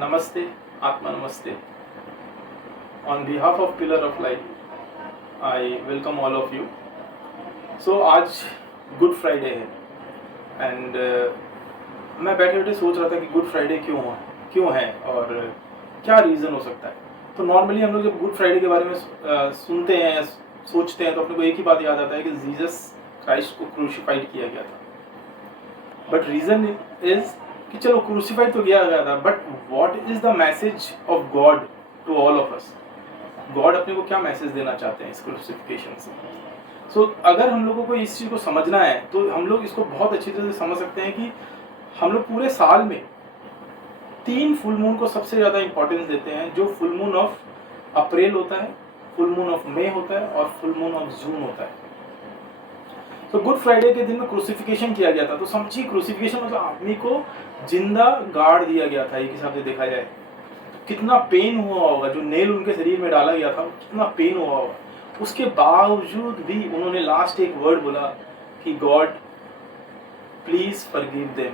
Namaste, Atma Namaste. On behalf of Pillar of Life, I welcome all of you. So आज good Friday है and मैं बैठे बैठे सोच रहा था कि गुड फ्राइडे क्यों है और क्या रीज़न हो सकता है। तो नॉर्मली हम लोग जब गुड फ्राइडे के बारे में सुनते हैं सोचते हैं तो अपने को एक ही बात याद आता है कि जीसस क्राइस्ट को क्रूसिफाइड किया गया था। बट रीज़न इज़ कि चलो क्रूसिफाइड तो किया गया था, but what is the message of God to all of us. God अपने को क्या मैसेज देना चाहते हैं इस क्रूसिफिकेशन से। सो अगर हम लोगों को इस चीज़ को समझना है तो हम लोग इसको बहुत अच्छी तरह से समझ सकते हैं कि हम लोग पूरे साल में 3 फुल मून को सबसे ज़्यादा इंपॉर्टेंस देते हैं, जो फुल मून ऑफ अप्रैल होता है, फुल मून ऑफ मई होता है और फुल मून ऑफ जून होता है। तो गुड फ्राइडे के दिन में क्रूसिफिकेशन किया गया था। तो समझिए क्रूसिफिकेशन मतलब आदमी को जिंदा गाड़ दिया गया था। एक हिसाब से देखा जाए कितना पेन हुआ होगा, जो नेल उनके शरीर में डाला गया था कितना पेन हुआ होगा। उसके बावजूद भी उन्होंने लास्ट एक वर्ड बोला कि गॉड प्लीज फॉरगिव देम।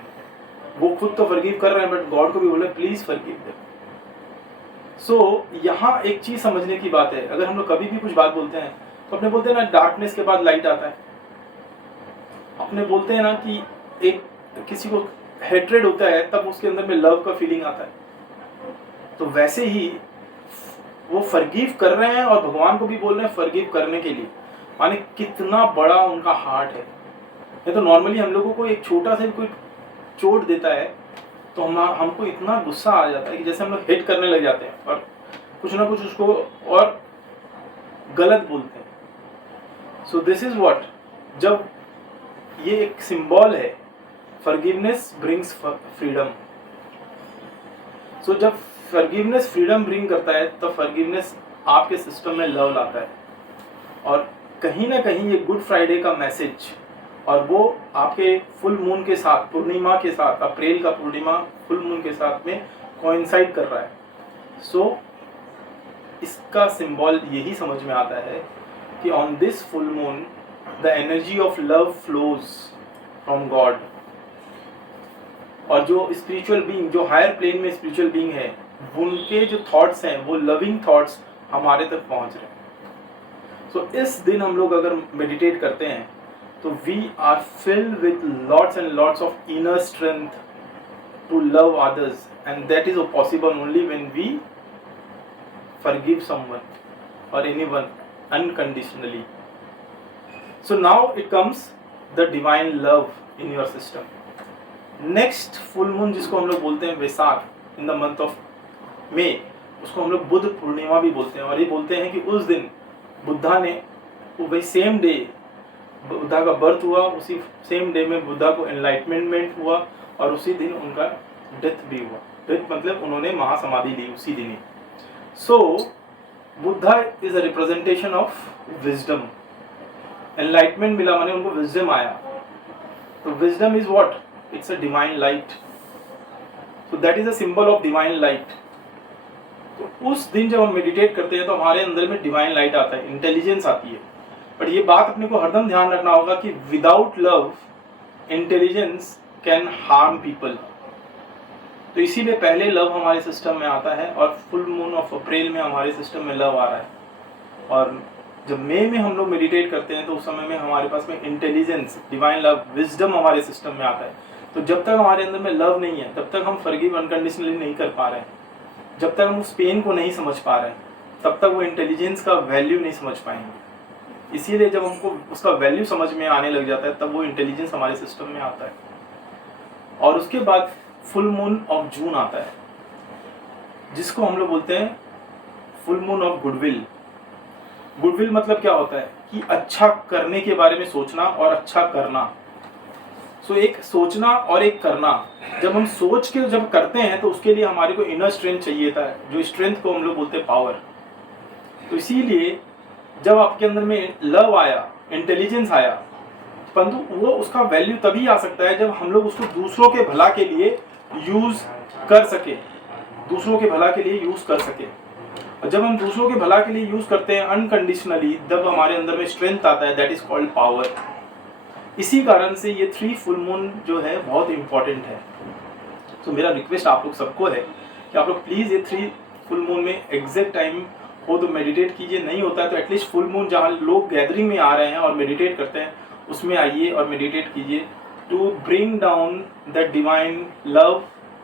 वो खुद तो फॉरगिव कर रहे हैं बट गॉड को भी बोले प्लीज फॉरगिव देम। सो यहाँ एक चीज समझने की बात है। अगर हम लोग कभी भी कुछ बात बोलते हैं तो अपने बोलते हैं ना डार्कनेस के बाद लाइट आता है। अपने बोलते हैं ना कि एक किसी को हेट्रेड होता है तब उसके अंदर में लव का फीलिंग आता है। तो वैसे ही वो फॉरगिव कर रहे हैं और भगवान को भी बोल रहे हैं फॉरगिव करने के लिए। माने कितना बड़ा उनका हार्ट है। नहीं तो नॉर्मली हम लोगों को एक छोटा सा कोई चोट देता है तो हमको इतना गुस्सा आ जाता है कि जैसे हम लोग हिट करने लग जाते हैं और कुछ ना कुछ उसको और गलत बोलते हैं। सो दिस इज व्हाट, जब ये एक सिंबल है, फॉरगिवनेस ब्रिंग्स फ्रीडम। सो जब फॉरगिवनेस फ्रीडम ब्रिंग करता है तब फॉरगिवनेस आपके सिस्टम में लव लाता है। और कहीं ना कहीं ये गुड फ्राइडे का मैसेज और वो आपके फुल मून के साथ, पूर्णिमा के साथ, अप्रैल का पूर्णिमा फुल मून के साथ में कोइंसाइड कर रहा है। सो इसका सिंबल यही समझ में आता है कि on this full moon the energy of love flows from God. और जो स्पिरिचुअल बीइंग, जो हायर प्लेन में स्पिरिचुअल बीइंग है, उनके जो थॉट्स हैं वो लविंग थॉट्स हमारे तक पहुंच रहे हैं। सो इस दिन हम लोग अगर मेडिटेट करते हैं तो we are filled with lots and lots of inner strength to love others and that is possible only when we forgive someone और anyone unconditionally. So now it comes the divine love in your system. Next full moon जिसको हम लोग बोलते हैं Vaisakh in the month of May, उसको हम लोग बुद्ध पूर्णिमा भी बोलते हैं। और ये बोलते हैं कि उस दिन बुद्धा ने, वही सेम डे बुद्धा का बर्थ हुआ, उसी सेम डे में बुद्धा को एनलाइटमेंट हुआ और उसी दिन उनका डेथ भी हुआ। डेथ मतलब उन्होंने महासमाधि ली उसी दिन ही। So Buddha is a representation of wisdom. Enlightenment मिला माने उनको विजडम आया। तो wisdom is what, it's a divine light. So that is a symbol of divine light. तो उस दिन जब हम मेडिटेट करते हैं तो हमारे अंदर में डिवाइन लाइट आता है, इंटेलिजेंस आती है। बट ये बात अपने को हरदम ध्यान रखना होगा कि without love intelligence can harm people. तो इसीलिए पहले लव हमारे सिस्टम में आता है और फुल मून ऑफ अप्रैल में हमारे सिस्टम में लव आ रहा है। और जब मई में हम लोग मेडिटेट करते हैं तो उस समय में हमारे पास में इंटेलिजेंस, डिवाइन लव, विजडम हमारे सिस्टम में आता है। तो जब तक हमारे अंदर में लव नहीं है तब तक हम फॉरगिव अनकंडीशनली नहीं कर पा रहे हैं। जब तक हम उस पेन को नहीं समझ पा रहे हैं तब तक वो इंटेलिजेंस का वैल्यू नहीं समझ पाएंगे। इसीलिए जब हमको उसका वैल्यू समझ में आने लग जाता है तब वो इंटेलिजेंस हमारे सिस्टम में आता है। और उसके बाद फुल मून ऑफ जून आता है जिसको हम लोग बोलते हैं full moon of goodwill. Goodwill मतलब क्या होता है कि अच्छा करने के बारे में सोचना और अच्छा करना। सो एक सोचना और एक करना। जब हम सोच के जब करते हैं तो उसके लिए हमारे को इनर स्ट्रेंथ चाहिए था, जो स्ट्रेंथ को हम लोग बोलते हैं पावर। तो इसीलिए जब आपके अंदर में लव आया, इंटेलिजेंस आया, परंतु वो उसका वैल्यू तभी आ सकता है जब हम लोग उसको दूसरों के भला के लिए यूज कर सके, दूसरों के भला के लिए यूज कर सके। और जब हम दूसरों के भला के लिए यूज करते हैं अनकंडीशनली, जब हमारे अंदर में स्ट्रेंथ आता है, दैट इज कॉल्ड पावर। इसी कारण से ये 3 फुल मून जो है बहुत इंपॉर्टेंट है। तो मेरा रिक्वेस्ट आप लोग सबको है कि आप लोग प्लीज़ ये 3 फुल मून में एग्जैक्ट टाइम हो तो मेडिटेट कीजिए, नहीं होता है तो एटलीस्ट फुल मून जहाँ लोग गैदरिंग में आ रहे हैं और मेडिटेट करते हैं उसमें आइए और मेडिटेट कीजिए, to bring down the divine love,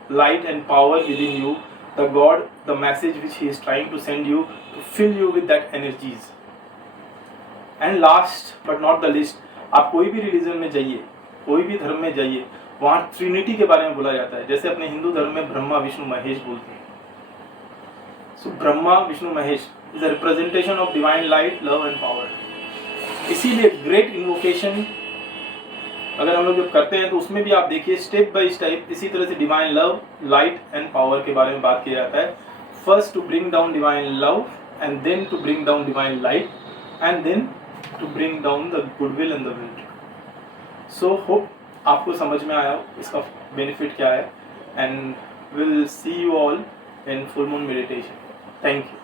light and power within you, the God, the message which he is trying to send you to fill you with that energies. And last but not the least, आप कोई भी religion में जाइए, कोई भी धर्म में जाइए, वहाँ ट्रिनिटी के बारे में बोला जाता है। जैसे अपने हिंदू धर्म में ब्रह्मा विष्णु महेश बोलते हैं। So Brahma Vishnu Mahesh is a representation of divine light, love and power. इसीलिए ग्रेट इन्वोकेशन अगर हम लोग जब करते हैं तो उसमें भी आप देखिए स्टेप बाय स्टेप इसी तरह से divine love, light and power के बारे में बात किया जाता है। First to bring down divine love and then to bring down divine light and then to bring down the goodwill and the will. So hope आपको समझ में आया इसका बेनिफिट क्या है, and will see you all in full moon meditation. Thank you.